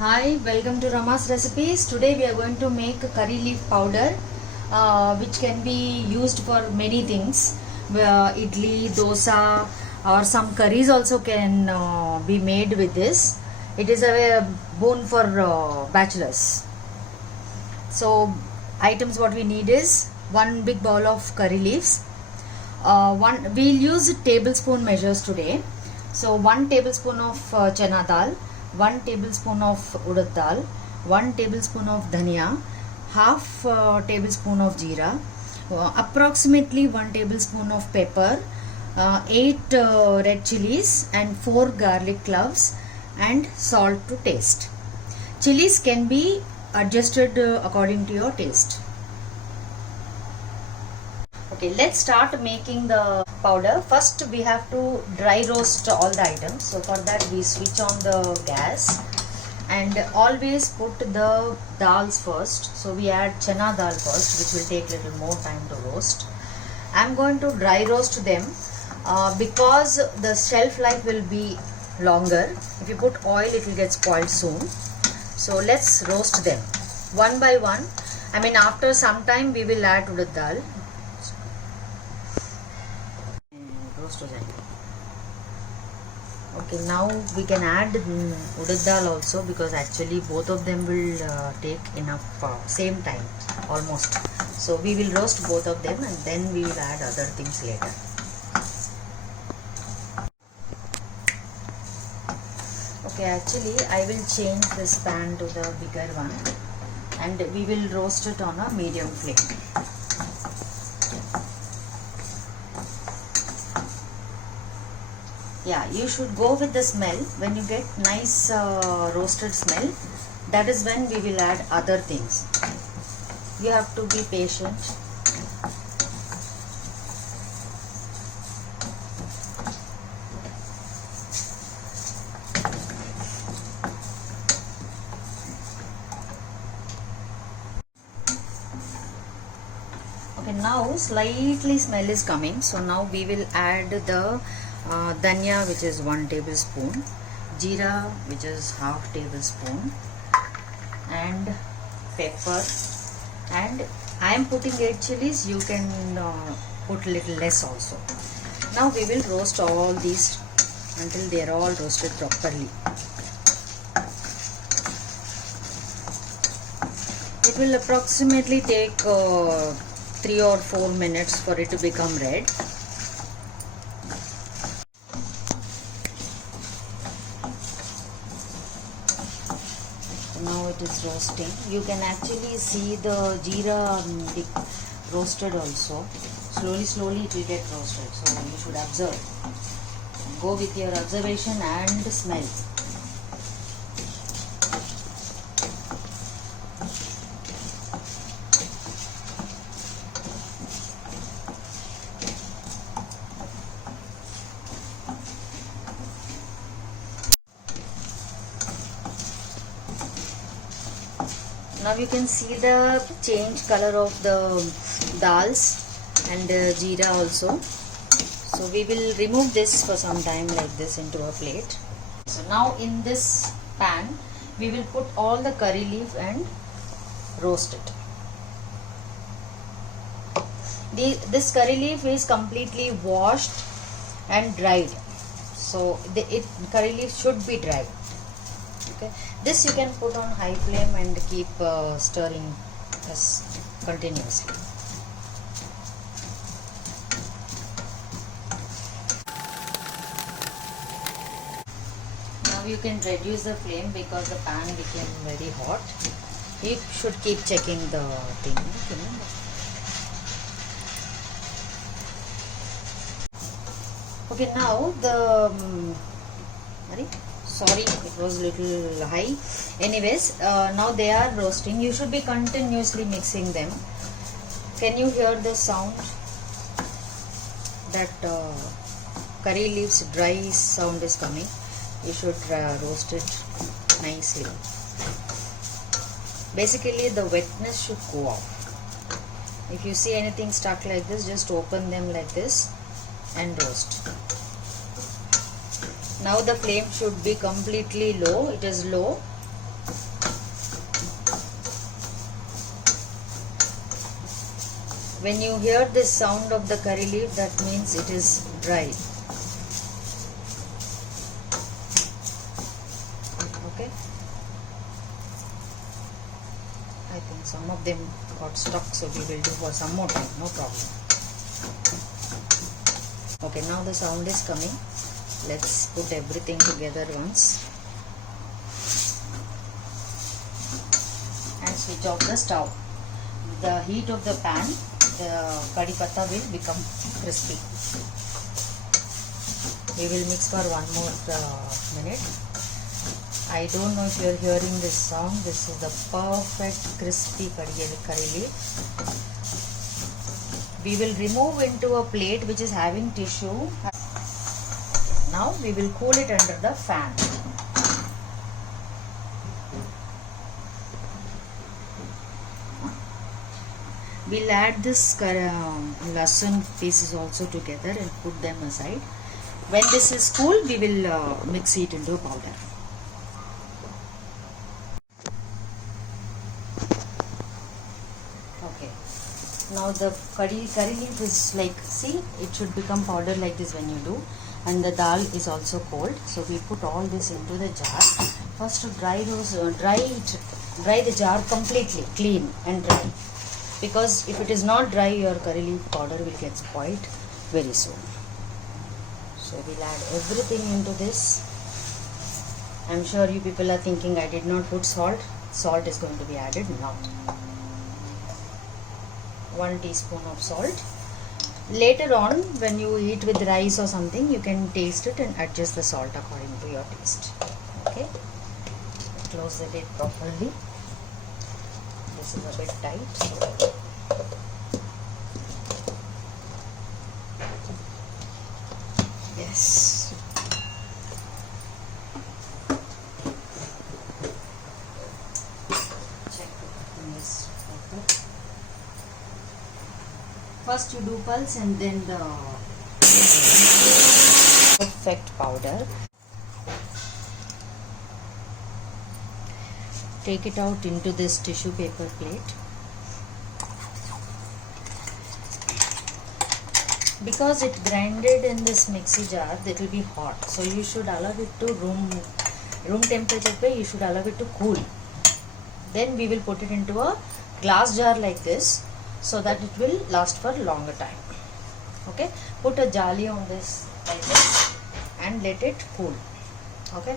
Hi, welcome to Rama's Recipes. Today we are going to make curry leaf powder which can be used for many things. Idli, dosa or some curries also can be made with this. It is a boon for bachelors. So items what we need is one big bowl of curry leaves. We'll use tablespoon measures today. So 1 tablespoon of chana dal, 1 tablespoon of urad dal, 1 tablespoon of dhania, half tablespoon of jeera, approximately 1 tablespoon of pepper, 8 red chilies and 4 garlic cloves, and salt to taste. Chilies can be adjusted according to your taste. Okay, let's start making the powder. First we have to dry roast all the items. So for that we switch on the gas and always put the dals first. So we add chana dal first, which will take little more time to roast. I'm going to dry roast them because the shelf life will be longer. If you put oil, it will get spoiled soon. So let's roast them one by one. I mean, after some time we will add urad dal. Okay, now we can add urad dal also, because actually both of them will take enough same time almost. So we will roast both of them and then we will add other things later. Okay, actually I will change this pan to the bigger one and we will roast it on a medium flame. Yeah, you should go with the smell. When you get nice roasted smell, that is when we will add other things. You have to be patient. Okay, now slightly smell is coming. So now we will add the dhania, which is 1 tablespoon, jeera, which is half tablespoon, and pepper, and I am putting 8 chilies. You can put little less also. Now we will roast all these until they are all roasted properly. It will approximately take 3 or 4 minutes for it to become red. Now it is roasting. You can actually see the jeera roasted also. Slowly it will get roasted. So you should observe. Go with your observation and smell. Now you can see the change color of the dals and jeera also. So we will remove this for some time like this into a plate. So now in this pan we will put all the curry leaf and roast it. This curry leaf is completely washed and dried. So curry leaf should be dry. Okay. This you can put on high flame and keep stirring this continuously. Now you can reduce the flame because the pan became very hot. You should keep checking the thing. Okay, now the sorry, it was little high. Anyways, now they are roasting. You should be continuously mixing them. Can you hear the sound? That curry leaves dry sound is coming. You should roast it nicely. Basically the wetness should go off. If you see anything stuck like this, just open them like this and roast. Now the flame should be completely low. It is low. When you hear this sound of the curry leaf, that means it is dry. Okay. I think some of them got stuck, so we will do for some more time, no problem. Okay, now the sound is coming. Let's put everything together once and switch off the stove. The heat of the pan, the kadhi patta will become crispy. We will mix for one more minute. I don't know if you are hearing this sound. This is the perfect crispy curry leaf. We will remove into a plate which is having tissue. Now we will cool it under the fan. We'll add this lasan pieces also together and put them aside. When this is cool, we will mix it into a powder. Okay. Now the curry leaf is like, see, it should become powder like this when you do. And the dal is also cold. So we put all this into the jar. First to dry the jar completely, clean and dry. Because if it is not dry, your curry leaf powder will get spoiled very soon. So we'll add everything into this. I'm sure you people are thinking I did not put salt. Salt is going to be added now. 1 teaspoon of salt. Later on, when you eat with rice or something, you can taste it and adjust the salt according to your taste. Okay. Close the lid properly. This is a bit tight. So yes. Check this. First you do pulse and then the perfect powder. Take it out into this tissue paper plate. Because it grinded in this mixie jar, it will be hot. So you should allow it to room temperature. You should allow it to cool. Then we will put it into a glass jar like this, so that it will last for longer time. Okay, put a jali on this like this and let it cool. Okay.